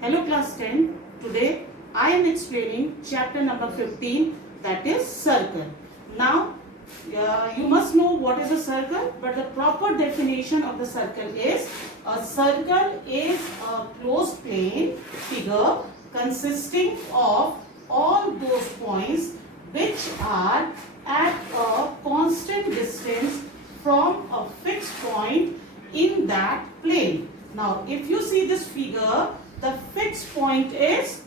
Hello class 10. Today I am explaining chapter number 15, that is circle. Now you must know what is a circle, but the proper definition of the circle is a circle is a closed plane figure consisting of all those points which are at a constant distance from a fixed point in that plane. Now if you see this figure, the fixed point is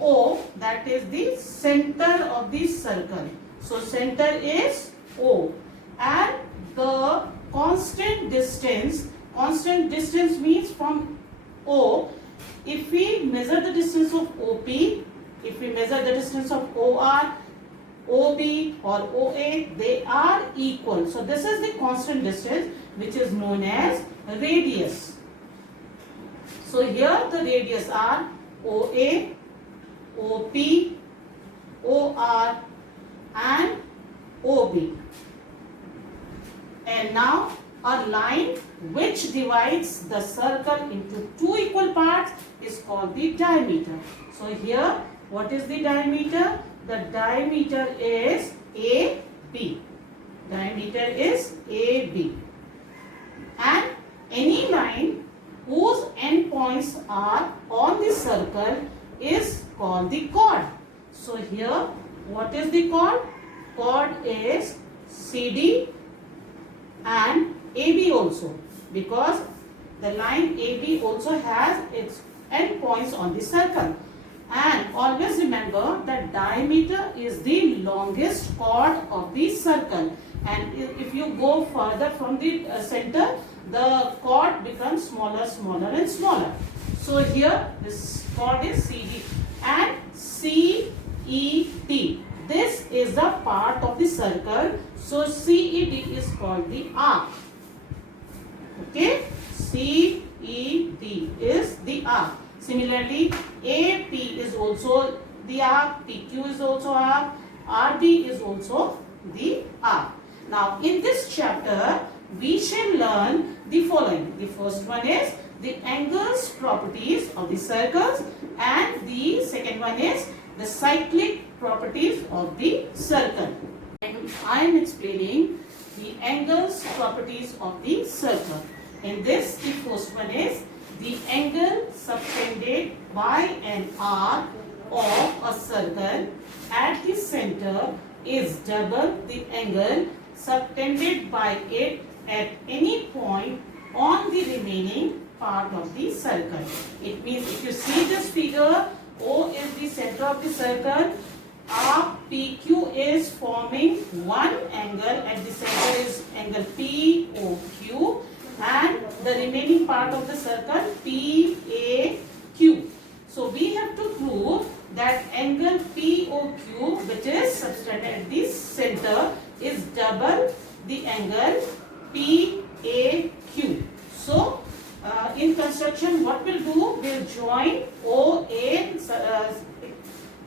O, that is the center of the circle. So center is O, and the constant distance means from O, if we measure the distance of OP, if we measure the distance of OR, OB or OA, they are equal. So this is the constant distance which is known as radius. So here the radius are OA, OP, OR and OB. And now a line which divides the circle into two equal parts is called the diameter. So here what is the diameter? The diameter is AB. Diameter is AB. And any line whose endpoints are on the circle is called the chord. So here what is the chord? Chord is CD and AB also, because the line AB also has its endpoints on the circle. And always remember that diameter is the longest chord of the circle, and if you go further from the center, the chord becomes smaller and smaller. So here this chord is CD and CED. This is a part of the circle, so CED is called the arc. Okay, CED is the arc. Similarly, AP is also the arc, PQ is also arc, RD is also the arc. Now in this chapter we shall learn the following. The first one is the angles properties of the circles, and the second one is the cyclic properties of the circle. And I am explaining the angles properties of the circle. In this, the first one is the angle subtended by an arc of a circle at the center is double the angle subtended by it at any point on the remaining part of the circle. It means if you see this figure, O is the center of the circle, arc PQ is forming one angle, at the center is angle POQ, and the remaining part of the circle PAQ. So we have to prove that angle POQ, which is subtended at the center, is double the angle PAQ. So in construction what we'll do, we'll join OA,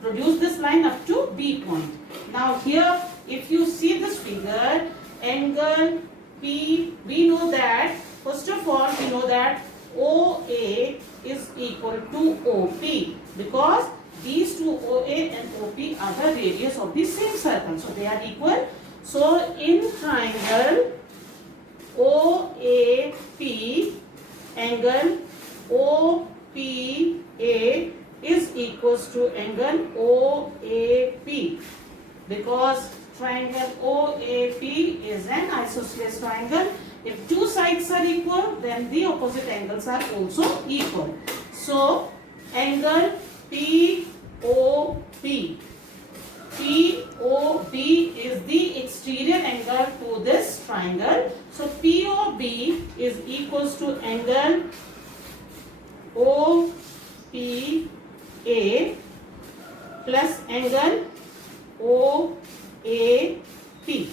produce this line up to B point. Now here if you see this figure, angle P, we know that, first of all we know that OA is equal to OP, because these two OA and OP are the radius of the same circle, so they are equal. So in triangle OAP, angle OPA is equals to angle OAP, because triangle OAP is an isosceles triangle. If two sides are equal, then the opposite angles are also equal. So angle POP, POB is the exterior angle to this triangle. So POB is equals to angle OPA plus angle OAP,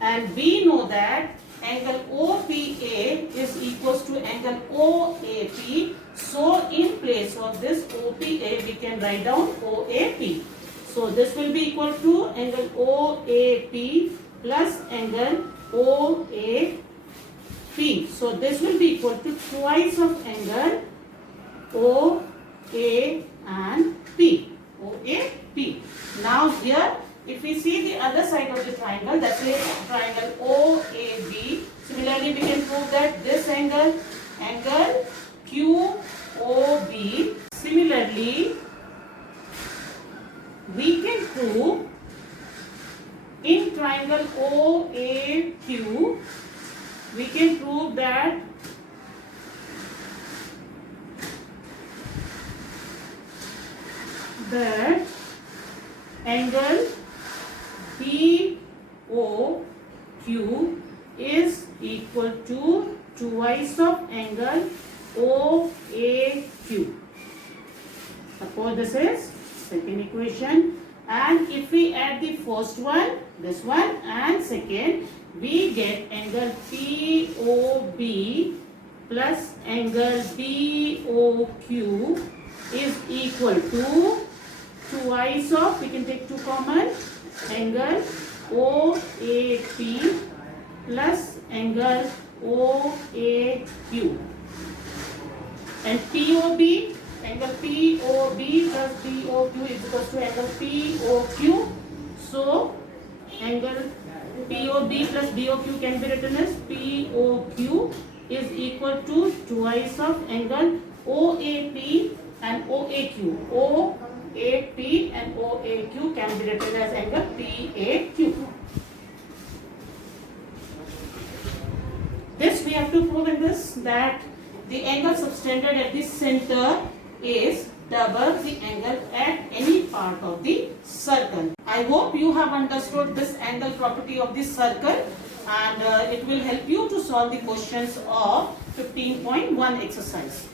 and we know that angle OPA is equals to angle OAP. So in place of this OPA we can write down OAP. So this will be equal to angle OAP plus angle OAP. So this will be equal to twice of angle OAP A and P. OA, P. Now here, if we see the other side of the triangle, that is triangle OAB. Similarly, we can prove that this angle QOB. Similarly, we can prove in triangle OAQ, we can prove that angle BOQ is equal to twice of angle OAQ. Suppose this is second equation, and if we add the first one, this one, and second, we get angle POB plus angle BOQ is equal to twice of, we can take 2 common, angle OAP plus angle OAQ. And POB, angle POB plus BOQ is equal to angle POQ. So, angle POB plus BOQ can be written as POQ is equal to twice of angle OAP and OAQ. OAP and OAQ can be written as angle PAQ. This we have to prove in this, that the angle subtended at the center is double the angle at any part of the circle. I hope you have understood this angle property of this circle, and it will help you to solve the questions of 15.1 exercise.